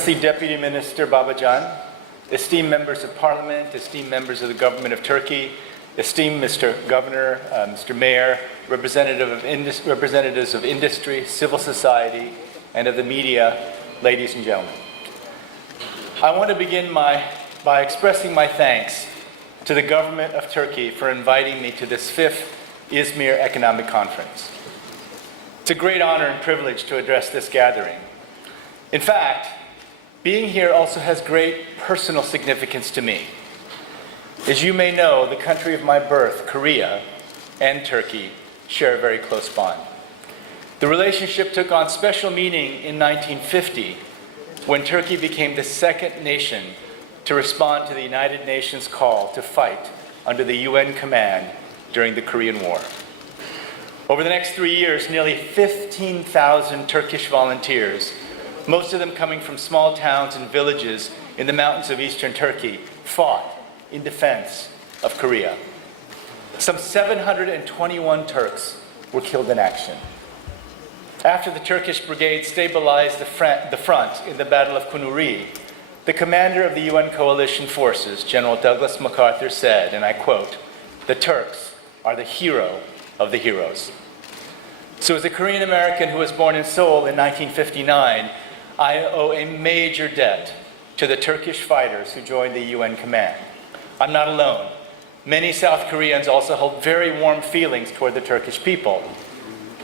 Deputy Minister Babacan, esteemed members of Parliament, esteemed members of the government of Turkey, esteemed Mr. Governor, Mr. Mayor, representatives of industry, civil society, and of the media, ladies and gentlemen. I want to begin by expressing my thanks to the government of Turkey for inviting me to this 5th İzmir Economic Conference. It's a great honor and privilege to address this gathering. In fact, being here also has great personal significance to me. As you may know, the country of my birth, Korea, and Turkey share a very close bond. The relationship took on special meaning in 1950 when Turkey became the second nation to respond to the United Nations call to fight under the UN command during the Korean War. Over the next 3 years, nearly 15,000 Turkish volunteers, most of them coming from small towns and villages in the mountains of eastern Turkey, fought in defense of Korea. Some 721 Turks were killed in action. After the Turkish brigade stabilized the front in the Battle of Kunuri, the commander of the UN coalition forces, General Douglas MacArthur, said, and I quote, "The Turks are the hero of the heroes." So as a Korean American who was born in Seoul in 1959, I owe a major debt to the Turkish fighters who joined the UN command. I'm not alone. Many South Koreans also hold very warm feelings toward the Turkish people.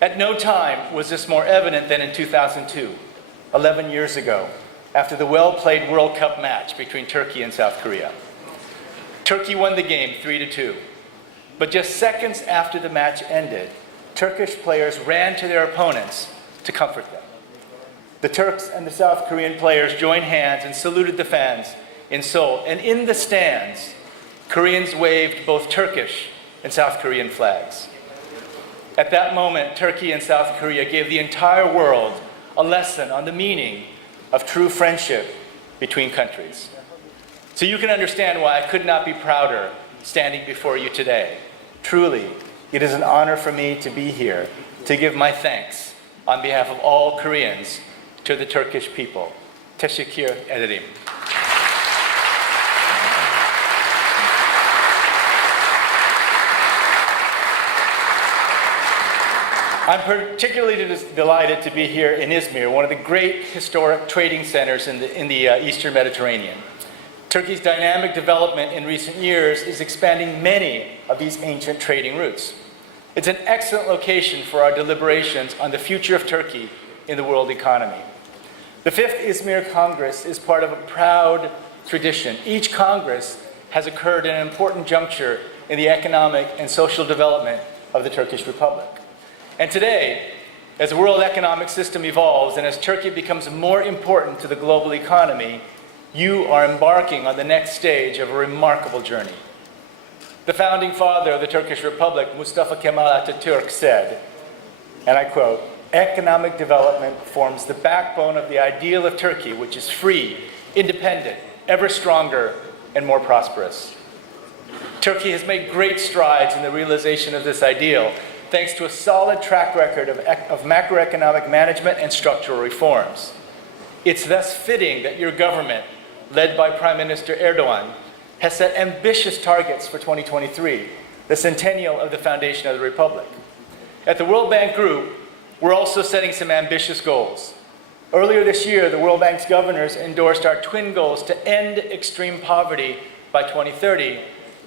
At no time was this more evident than in 2002, 11 years ago, after the well-played World Cup match between Turkey and South Korea. Turkey won the game 3-2, but just seconds after the match ended, Turkish players ran to their opponents to comfort them. The Turks and the South Korean players joined hands and saluted the fans in Seoul, and in the stands, Koreans waved both Turkish and South Korean flags. At that moment, Turkey and South Korea gave the entire world a lesson on the meaning of true friendship between countries. So you can understand why I could not be prouder standing before you today. Truly, it is an honor for me to be here to give my thanks on behalf of all Koreans to the Turkish people. Teşekkür ederim. I'm particularly delighted to be here in İzmir, one of the great historic trading centers in the Eastern Mediterranean. Turkey's dynamic development in recent years is expanding many of these ancient trading routes. It's an excellent location for our deliberations on the future of Turkey in the world economy. The 5th İzmir Congress is part of a proud tradition. Each Congress has occurred at an important juncture in the economic and social development of the Turkish Republic. And today, as the world economic system evolves and as Turkey becomes more important to the global economy, you are embarking on the next stage of a remarkable journey. The founding father of the Turkish Republic, Mustafa Kemal Atatürk, said, and I quote, "Economic development forms the backbone of the ideal of Turkey, which is free, independent, ever stronger, and more prosperous." Turkey has made great strides in the realization of this ideal, thanks to a solid track record of macroeconomic management and structural reforms. It's thus fitting that your government, led by Prime Minister Erdogan, has set ambitious targets for 2023, the centennial of the foundation of the Republic. At the World Bank Group, we're also setting some ambitious goals. Earlier this year, the World Bank's governors endorsed our twin goals to end extreme poverty by 2030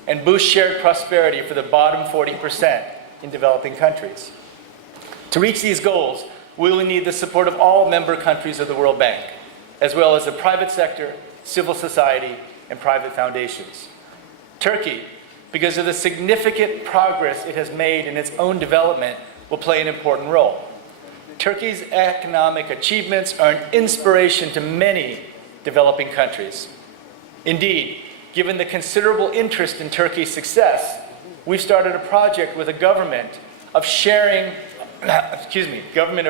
and boost shared prosperity for the bottom 40% in developing countries. To reach these goals, we will need the support of all member countries of the World Bank, as well as the private sector, civil society, and private foundations. Turkey, because of the significant progress it has made in its own development, will play an important role. Turkey's economic achievements are an inspiration to many developing countries. Indeed, given the considerable interest in Turkey's success, we've started a project with the government of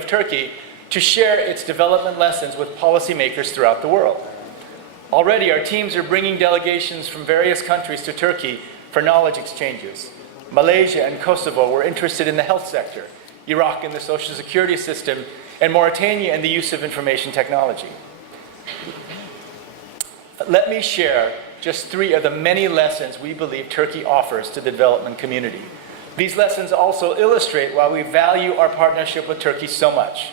Turkey to share its development lessons with policymakers throughout the world. Already, our teams are bringing delegations from various countries to Turkey for knowledge exchanges. Malaysia and Kosovo were interested in the health sector, Iraq in the social security system, and Mauritania in the use of information technology. Let me share just 3 of the many lessons we believe Turkey offers to the development community. These lessons also illustrate why we value our partnership with Turkey so much.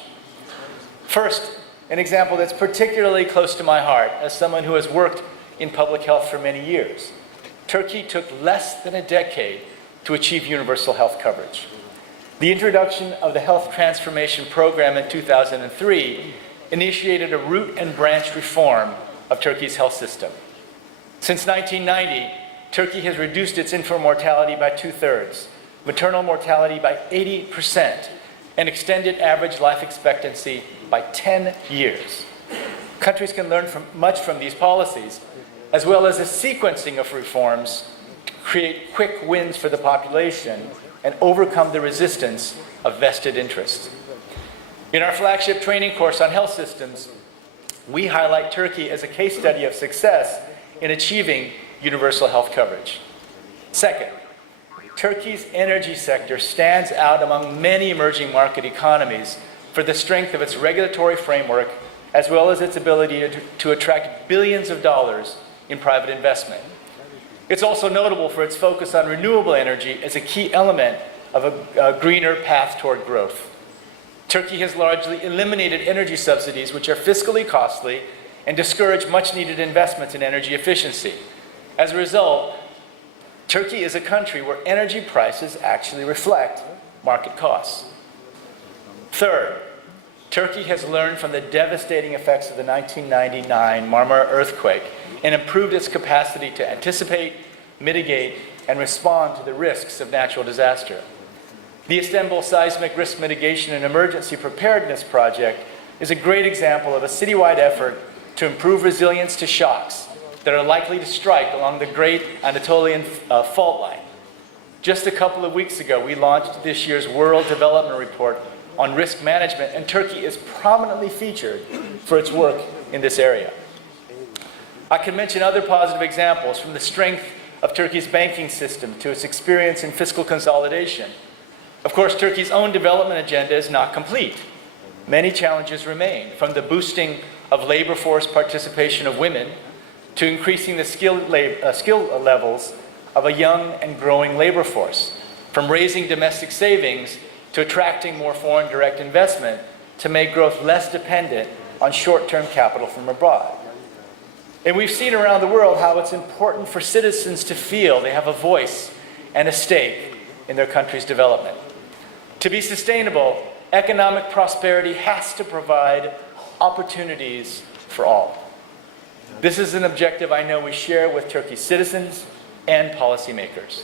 First, an example that's particularly close to my heart as someone who has worked in public health for many years. Turkey took less than a decade to achieve universal health coverage. The introduction of the Health Transformation Program in 2003 initiated a root and branch reform of Turkey's health system. Since 1990, Turkey has reduced its infant mortality by 2/3, maternal mortality by 80%, and extended average life expectancy by 10 years. Countries can learn much from these policies, as well as the sequencing of reforms to create quick wins for the population and overcome the resistance of vested interests. In our flagship training course on health systems, we highlight Turkey as a case study of success in achieving universal health coverage. Second, Turkey's energy sector stands out among many emerging market economies for the strength of its regulatory framework, as well as its ability to attract billions of dollars in private investment. It's also notable for its focus on renewable energy as a key element of a greener path toward growth. Turkey has largely eliminated energy subsidies, which are fiscally costly and discourage much-needed investments in energy efficiency. As a result, Turkey is a country where energy prices actually reflect market costs. Third, Turkey has learned from the devastating effects of the 1999 Marmara earthquake and improved its capacity to anticipate, mitigate, and respond to the risks of natural disaster. The Istanbul Seismic Risk Mitigation and Emergency Preparedness Project is a great example of a citywide effort to improve resilience to shocks that are likely to strike along the Great Anatolian Fault Line. Just a couple of weeks ago, we launched this year's World Development Report on risk management, and Turkey is prominently featured for its work in this area. I can mention other positive examples, from the strength of Turkey's banking system to its experience in fiscal consolidation. Of course, Turkey's own development agenda is not complete. Many challenges remain, from the boosting of labor force participation of women to increasing the skill levels of a young and growing labor force, from raising domestic savings to attracting more foreign direct investment to make growth less dependent on short-term capital from abroad. And we've seen around the world how it's important for citizens to feel they have a voice and a stake in their country's development. To be sustainable, economic prosperity has to provide opportunities for all. This is an objective I know we share with Turkey's citizens and policymakers.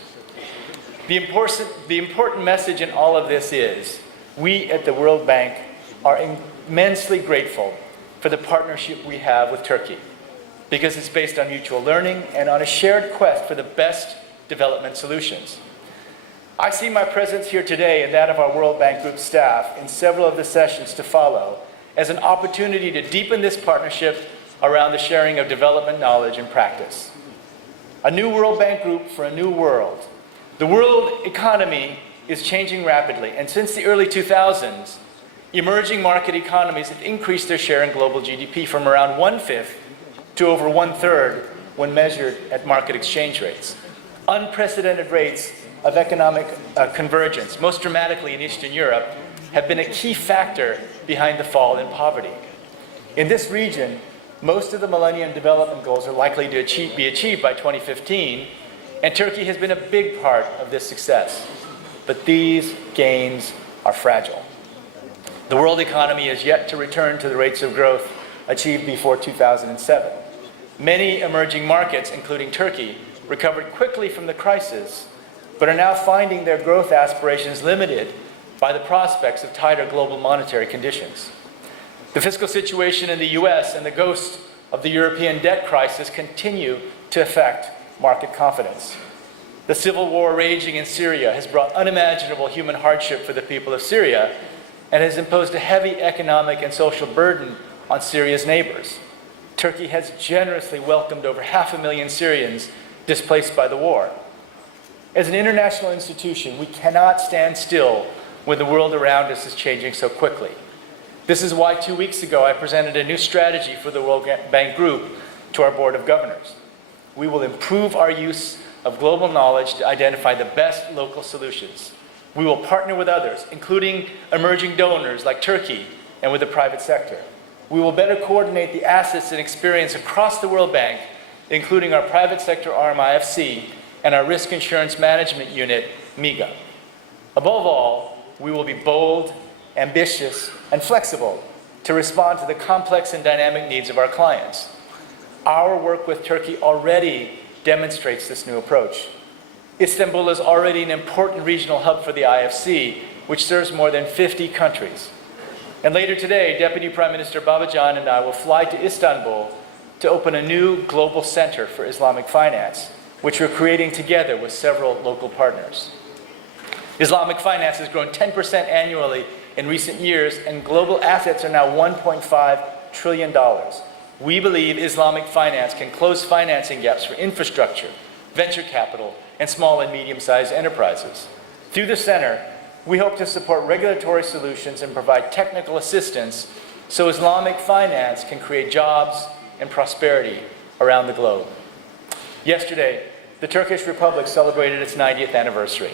The important message in all of this is we at the World Bank are immensely grateful for the partnership we have with Turkey, because it's based on mutual learning and on a shared quest for the best development solutions. I see my presence here today and that of our World Bank Group staff in several of the sessions to follow as an opportunity to deepen this partnership around the sharing of development knowledge and practice. A new World Bank Group for a new world. The world economy is changing rapidly, and since the early 2000s, emerging market economies have increased their share in global GDP from around 1/5 to over 1/3 when measured at market exchange rates. Unprecedented rates of economic convergence, most dramatically in Eastern Europe, have been a key factor behind the fall in poverty. In this region, most of the Millennium Development Goals are likely to be achieved by 2015, and Turkey has been a big part of this success. But these gains are fragile. The world economy is yet to return to the rates of growth achieved before 2007. Many emerging markets, including Turkey, recovered quickly from the crisis, but are now finding their growth aspirations limited by the prospects of tighter global monetary conditions. The fiscal situation in the US and the ghost of the European debt crisis continue to affect market confidence. The civil war raging in Syria has brought unimaginable human hardship for the people of Syria and has imposed a heavy economic and social burden on Syria's neighbors. Turkey has generously welcomed over 500,000 Syrians displaced by the war. As an international institution, we cannot stand still when the world around us is changing so quickly. This is why 2 weeks ago I presented a new strategy for the World Bank Group to our Board of Governors. We will improve our use of global knowledge to identify the best local solutions. We will partner with others, including emerging donors like Turkey and with the private sector. We will better coordinate the assets and experience across the World Bank, including our private sector arm IFC and our risk insurance management unit, MIGA. Above all, we will be bold, ambitious, and flexible to respond to the complex and dynamic needs of our clients. Our work with Turkey already demonstrates this new approach. Istanbul is already an important regional hub for the IFC, which serves more than 50 countries. And later today, Deputy Prime Minister Babacan and I will fly to Istanbul to open a new global center for Islamic finance, which we're creating together with several local partners. Islamic finance has grown 10% annually in recent years, and global assets are now $1.5 trillion. We believe Islamic finance can close financing gaps for infrastructure, venture capital, and small and medium-sized enterprises. Through the center, we hope to support regulatory solutions and provide technical assistance so Islamic finance can create jobs and prosperity around the globe. Yesterday, the Turkish Republic celebrated its 90th anniversary.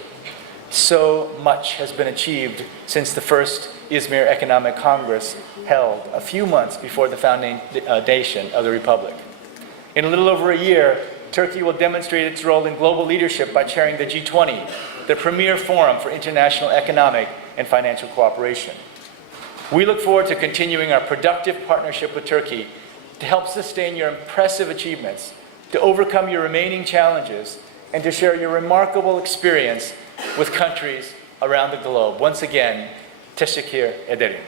So much has been achieved since the first İzmir Economic Congress held a few months before the foundation of the Republic. In a little over a year, Turkey will demonstrate its role in global leadership by chairing the G20, the premier forum for international economic and financial cooperation. We look forward to continuing our productive partnership with Turkey to help sustain your impressive achievements, to overcome your remaining challenges, and to share your remarkable experience with countries around the globe. Once again, teşekkür ederim.